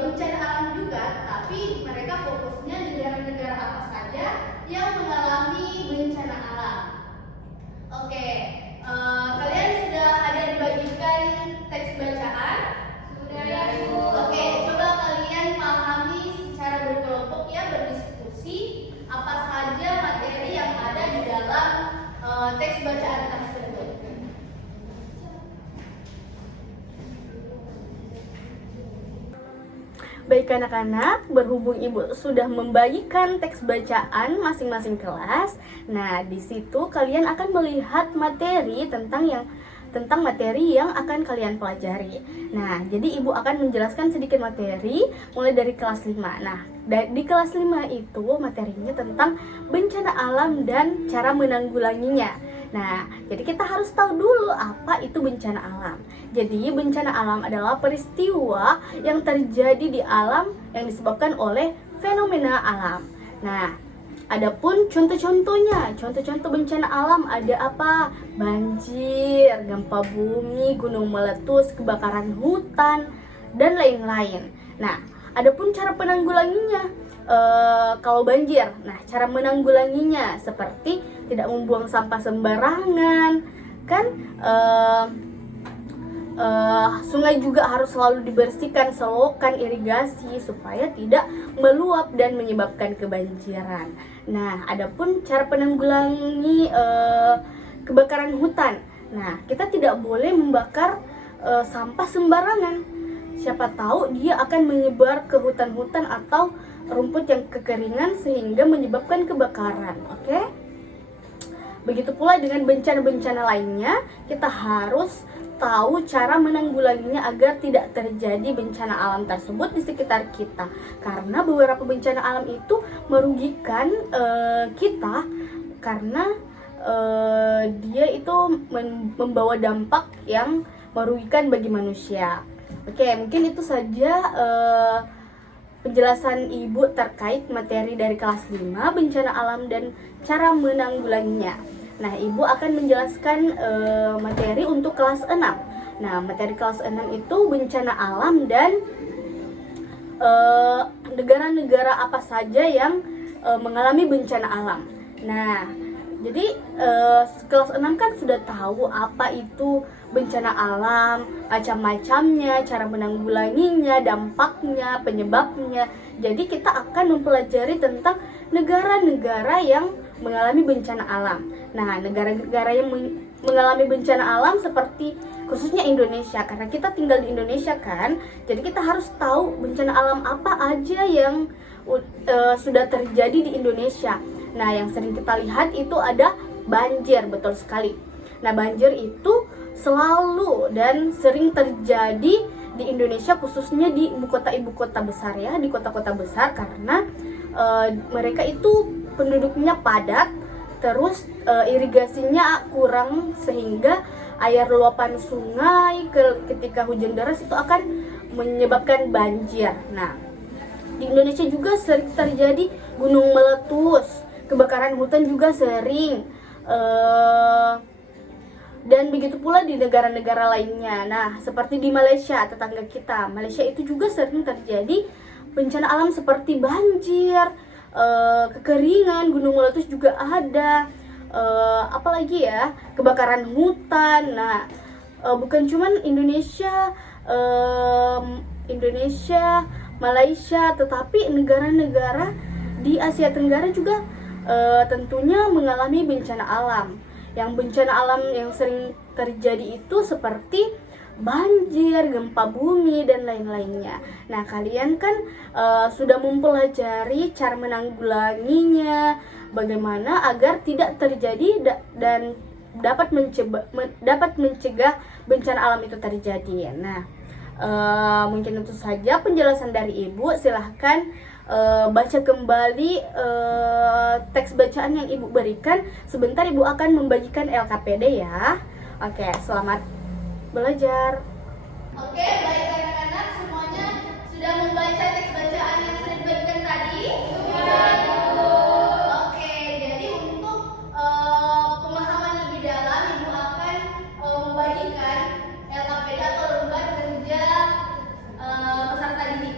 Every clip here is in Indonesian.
bencana alam juga, tapi mereka fokusnya negara-negara apa saja yang mengalami bencana alam. Oke, kalian sudah ada dibagikan teks bacaan? Sudah ya, Bu. Oke, coba kalian pahami secara berkelompok ya, berdiskusi apa saja materi yang ada di dalam teks bacaan tersebut. Baik anak-anak, berhubung Ibu sudah membagikan teks bacaan masing-masing kelas. Nah, di situ kalian akan melihat materi tentang materi yang akan kalian pelajari. Nah, jadi Ibu akan menjelaskan sedikit materi mulai dari kelas 5. Nah, di kelas 5 itu materinya tentang bencana alam dan cara menanggulanginya. Nah, jadi kita harus tahu dulu apa itu bencana alam. Jadi, bencana alam adalah peristiwa yang terjadi di alam yang disebabkan oleh fenomena alam. Nah, adapun contoh-contohnya, contoh-contoh bencana alam ada apa? Banjir, gempa bumi, gunung meletus, kebakaran hutan, dan lain-lain. Nah, adapun cara penanggulanginya, kalau banjir, nah cara menanggulanginya seperti tidak membuang sampah sembarangan, kan? Sungai juga harus selalu dibersihkan, selokan, irigasi supaya tidak meluap dan menyebabkan kebanjiran. Nah, adapun cara penanggulangi kebakaran hutan, nah kita tidak boleh membakar sampah sembarangan. Siapa tahu dia akan menyebar ke hutan-hutan atau rumput yang kekeringan sehingga menyebabkan kebakaran. Oke? Begitu pula dengan bencana-bencana lainnya, kita harus tahu cara menanggulanginya agar tidak terjadi bencana alam tersebut di sekitar kita. Karena beberapa bencana alam itu merugikan kita karena dia itu membawa dampak yang merugikan bagi manusia. Oke, mungkin itu saja penjelasan Ibu terkait materi dari kelas 5, bencana alam dan cara menanggulanginya. Nah, Ibu akan menjelaskan materi untuk kelas 6. Nah, materi kelas 6 itu bencana alam dan negara-negara apa saja yang mengalami bencana alam. Nah, jadi kelas 6 kan sudah tahu apa itu bencana alam, macam-macamnya, cara menanggulanginya, dampaknya, penyebabnya. Jadi kita akan mempelajari tentang negara-negara yang mengalami bencana alam. Nah, negara-negara yang mengalami bencana alam seperti khususnya Indonesia, karena kita tinggal di Indonesia kan. Jadi kita harus tahu bencana alam apa aja yang sudah terjadi di Indonesia. Nah, yang sering kita lihat itu ada banjir, betul sekali. Nah, banjir itu selalu dan sering terjadi di Indonesia, khususnya di ibu kota besar ya, di kota-kota besar, karena mereka itu penduduknya padat, terus irigasinya kurang sehingga air luapan sungai ketika hujan deras itu akan menyebabkan banjir. Nah, di Indonesia juga sering terjadi gunung meletus, kebakaran hutan juga sering, dan begitu pula di negara-negara lainnya. Nah, seperti di Malaysia, tetangga kita, Malaysia itu juga sering terjadi bencana alam seperti banjir, kekeringan, gunung meletus juga ada, apalagi ya, kebakaran hutan. Nah, bukan cuman Indonesia, Malaysia, tetapi negara-negara di Asia Tenggara juga tentunya mengalami bencana alam. Yang bencana alam yang sering terjadi itu seperti banjir, gempa bumi, dan lain-lainnya. Nah, kalian kan sudah mempelajari cara menanggulanginya, bagaimana agar tidak terjadi dan dapat mencegah bencana alam itu terjadi. Nah, mungkin itu saja penjelasan dari Ibu. Silahkan baca kembali teks bacaan yang Ibu berikan. Sebentar Ibu akan membagikan LKPD ya. Oke, selamat belajar. Oke, baik anak-anak, semuanya sudah membaca teks bacaan yang sudah dibagikan tadi? Sudah. Oke, jadi untuk pemahaman lebih dalam, Ibu akan membagikan LKPD atau lembar kerja peserta didik.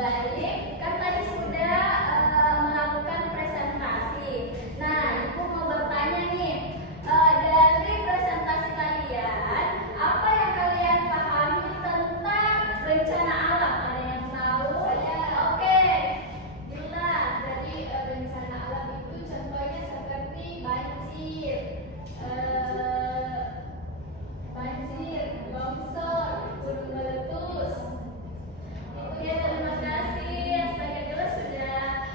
Baik, kan tadi sudah melakukan presentasi. Nah, Ibu mau bertanya nih, dari presentasi kalian, apa yang kalian pahami tentang bencana alam? Ada yang tahu? Oke, Gila. Jadi bencana alam itu contohnya seperti banjir, longsor, gunung meletus. Ya, terima kasih. Astaga, Gila sudah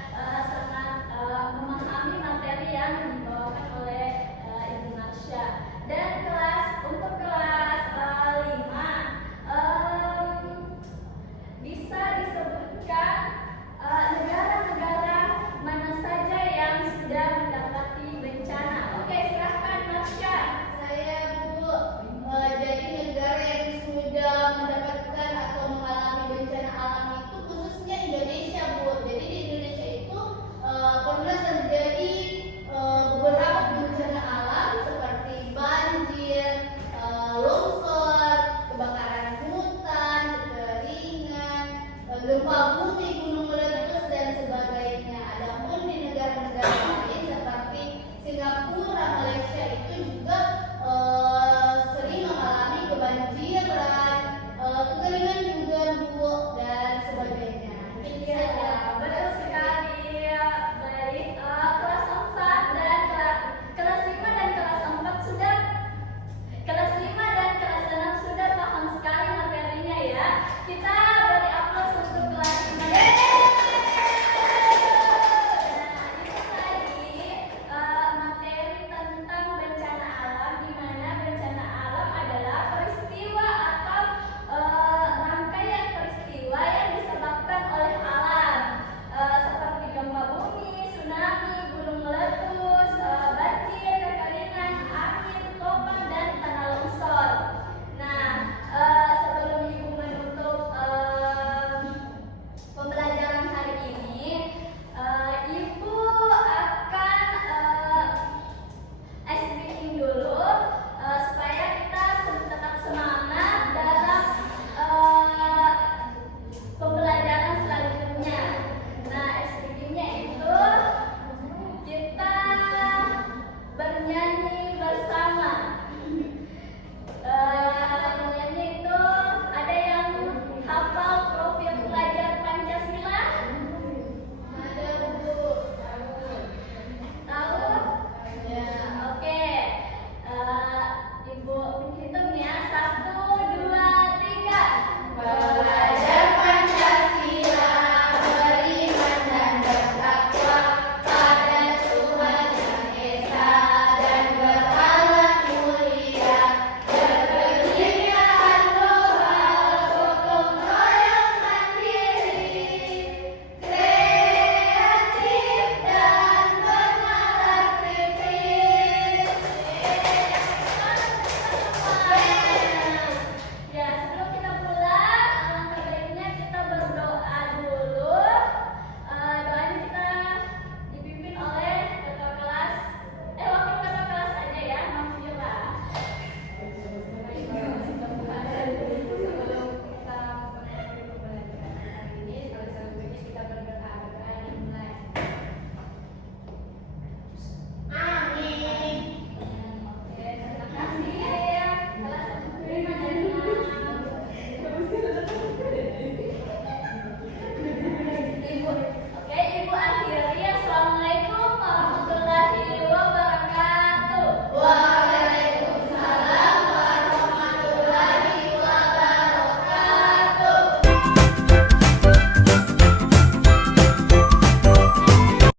sangat memahami materi yang dibawakan oleh Ibu Narsha. Dan untuk kelas 5, bisa disebutkan negara-negara mana saja yang sudah mendapati bencana. Oke, silahkan Narsha. Saya Bu, jadi negara yang sudah mendapatkan atau mengalami bencana alam itu khususnya Indonesia Bu. Jadi di Indonesia itu pernah terjadi beberapa bencana alam seperti banjir, longsor, kebakaran hutan, kekeringan, gempa bumi